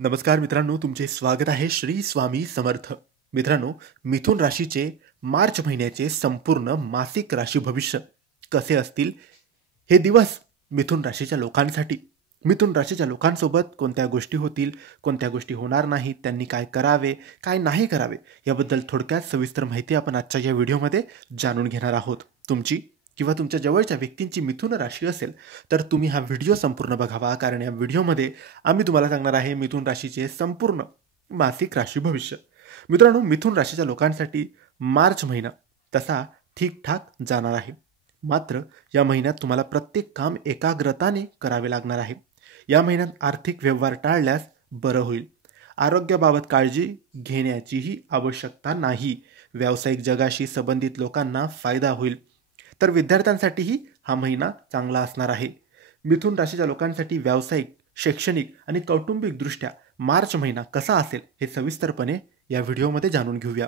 नमस्कार मित्रांनो, तुमचे स्वागत आहे श्री स्वामी समर्थ. मित्रांनो, मिथुन राशीचे मार्च महिन्याचे संपूर्ण मासिक राशी भविष्य कसे असतील हे दिवस मिथुन राशीच्या लोकांसाठी. मिथुन राशीच्या लोकांसोबत कोणत्या गोष्टी होतील, कोणत्या गोष्टी होणार नाहीत, त्यांनी काय करावे, काय नाही करावे याबद्दल थोडक्यात सविस्तर माहिती आपण आजच्या या व्हिडिओमध्ये जाणून घेणार आहोत. तुमची किंवा तुमच्या जवळच्या व्यक्तींची मिथुन राशी असेल तर तुम्ही हा व्हिडिओ संपूर्ण बघावा, कारण या व्हिडिओमध्ये आम्ही तुम्हाला सांगणार आहे मिथुन राशीचे संपूर्ण मासिक राशी भविष्य. मित्रांनो, मिथुन राशीच्या लोकांसाठी मार्च महिना तसा ठीकठाक जाणार आहे. मात्र या महिन्यात तुम्हाला प्रत्येक काम एकाग्रताने करावे लागणार आहे. या महिन्यात आर्थिक व्यवहार टाळल्यास बरं होईल. आरोग्याबाबत काळजी घेण्याचीही आवश्यकता नाही. व्यावसायिक जगाशी संबंधित लोकांना फायदा होईल. तर विद्यार्थ्यांसाठीही हा महिना चांगला असणार आहे. मिथुन राशीच्या लोकांसाठी व्यावसायिक, शैक्षणिक आणि कौटुंबिकदृष्ट्या मार्च महिना कसा असेल हे सविस्तरपणे या व्हिडिओमध्ये जाणून घेऊया.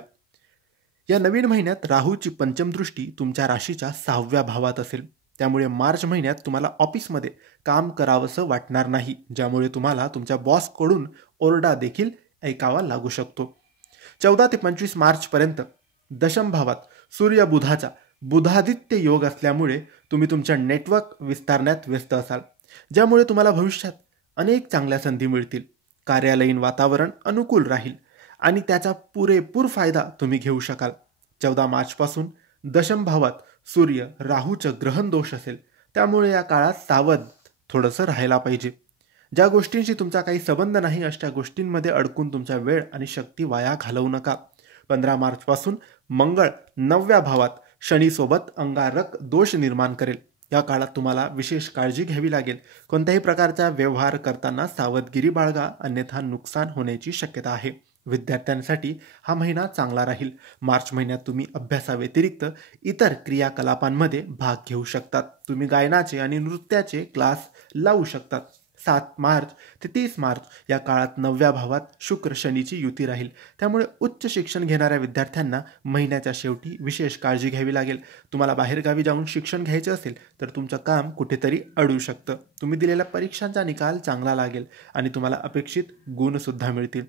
या नवीन महिन्यात राहूची पंचम दृष्टी तुमच्या राशीच्या 6व्या भावात असेल. त्यामुळे मार्च महिन्यात तुम्हाला ऑफिसमध्ये काम करावंसं वाटणार नाही, ज्यामुळे तुम्हाला तुमच्या बॉसकडून ओरडा देखील ऐकावा लागू शकतो. 14 ते 25 मार्चपर्यंत दशम भावात सूर्य बुधाचा बुधादित्य योग असल्यामुळे तुम्ही तुमच्या नेटवर्क विस्तारण्यात व्यस्त असाल, ज्यामुळे तुम्हाला भविष्यात अनेक चांगल्या संधी मिळतील. कार्यालयीन वातावरण अनुकूल राहील आणि त्याचा पुरेपूर फायदा तुम्ही घेऊ शकाल. 14 मार्चपासून दशम भावात सूर्य राहूचं ग्रहण दोष असेल, त्यामुळे या काळात सावध थोडंसं राहायला पाहिजे. ज्या गोष्टींशी तुमचा काही संबंध नाही अशा गोष्टींमध्ये अडकून तुमचा वेळ आणि शक्ती वाया घालवू नका. 15 मार्चपासून मंगळ 9व्या भावात शनीसोबत अंगारक दोष निर्माण करेल. या काळात तुम्हाला विशेष काळजी घ्यावी लागेल. कोणत्याही प्रकारचा व्यवहार करताना सावधगिरी बाळगा, अन्यथा नुकसान होण्याची शक्यता आहे. विद्यार्थ्यांसाठी हा महिना चांगला राहील. मार्च महिन्यात तुम्ही अभ्यासाव्यतिरिक्त इतर क्रियाकलापांमध्ये भाग घेऊ शकतात. तुम्ही गायनाचे आणि नृत्याचे क्लास लावू शकतात. 7 मार्च ते 30 मार्च या काळात 9व्या भावात शुक्र शनीची युती राहील. त्यामुळे उच्च शिक्षण घेणाऱ्या विद्यार्थ्यांना महिन्याच्या शेवटी विशेष काळजी घ्यावी लागेल. तुम्हाला बाहेरगावी जाऊन शिक्षण घ्यायचे असेल तर तुमचं काम कुठेतरी अडू शकतं. तुम्ही दिलेल्या परीक्षांचा निकाल चांगला लागेल आणि तुम्हाला अपेक्षित गुणसुद्धा मिळतील.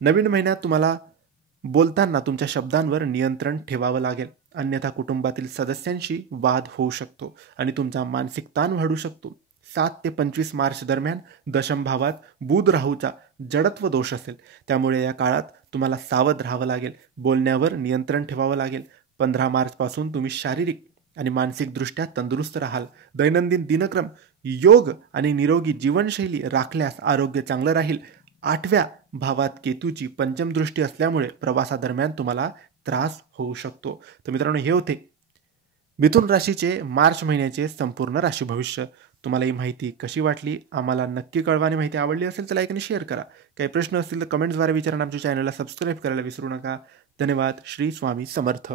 नवीन महिन्यात तुम्हाला बोलताना तुमच्या शब्दांवर नियंत्रण ठेवावं लागेल, अन्यथा कुटुंबातील सदस्यांशी वाद होऊ शकतो आणि तुमचा मानसिक ताण वाढू शकतो. 7 ते 25 मार्च दरम्यान दशम भावात बुध राहूचा जडत्व दोष असेल, त्यामुळे या काळात तुम्हाला सावध राहावं लागेल, बोलण्यावर नियंत्रण ठेवावं लागेल. 15 मार्चपासून तुम्ही शारीरिक आणि मानसिकदृष्ट्या तंदुरुस्त राहाल. दैनंदिन दिनक्रम, योग आणि निरोगी जीवनशैली राखल्यास आरोग्य चांगलं राहील. 8व्या भावात केतूची पंचम दृष्टी असल्यामुळे प्रवासादरम्यान तुम्हाला त्रास होऊ शकतो. तर मित्रांनो, हे होते मिथुन राशीचे मार्च महिन्याचे संपूर्ण राशी भविष्य. तुम्हाला ही माहिती कशी वाटली आम्हाला नक्की कळवा, आणि माहिती आवडली असेल तर लाईक आणि शेअर करा. काही प्रश्न असतील तर कमेंट्सद्वारे विचारा. आमच्या चॅनलला सबस्क्राईब करायला विसरू नका. धन्यवाद. श्री स्वामी समर्थ.